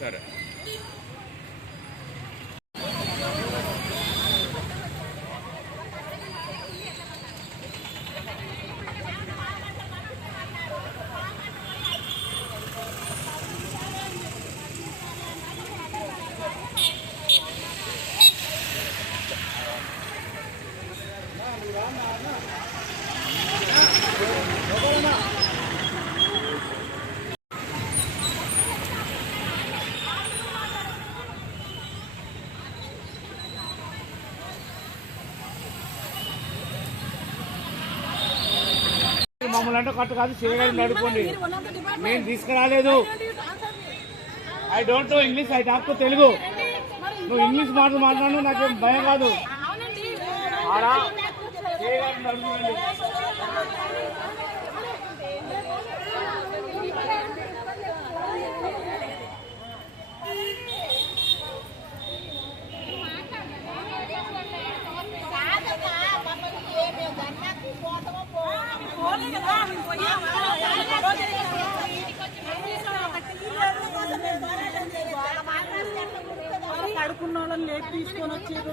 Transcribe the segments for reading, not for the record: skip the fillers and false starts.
సరే మమ్మల్ని అంటే కట్టు కాదు చేయగలిగి నడుకోండి. నేను తీసుకురాలేదు. I don't know English, I talk to Telugu. నువ్వు ఇంగ్లీష్ మాట్లాడు, నాకేం భయం కాదు. ఆడా చేయగలిగి నడుకోండి. కడుకున్న వాళ్ళని లేట్ తీసుకొని వచ్చారు.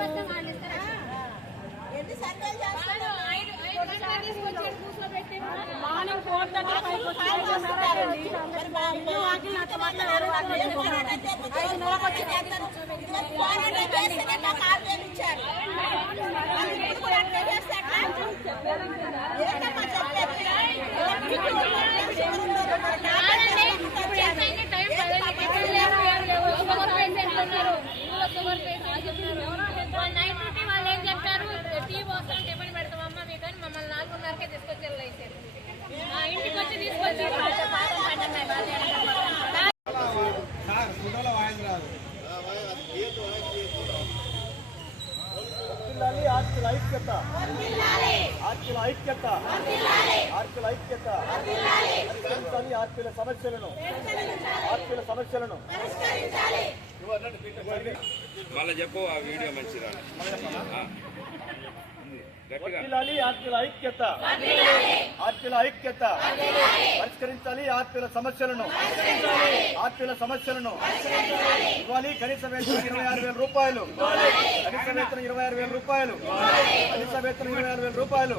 మార్నింగ్ 9:30 వాళ్ళు ఏం చెప్పారు, టీ పోస్తాం టిఫిన్ పెడతామమ్మా మీకు అని మమ్మల్ని 4:30కే తీసుకొచ్చారు. ఇంటికి వచ్చి తీసుకొచ్చి సమస్యలను మళ్ళీ చెప్పు. ఆ వీడియో మంచిదా వర్ధిల్లాలి ఆర్పీల ఐక్యత, ఆర్పీల ఐక్యత. పరిష్కరించాలి ఆర్పీల సమస్యలను, ఆర్పీల సమస్యలను. ఇవ్వాలి కనీస వేతనం 26,000 రూపాయలు, కనీస వేతనం 26,000 రూపాయలు, కనీస వేతనం 26,000 రూపాయలు.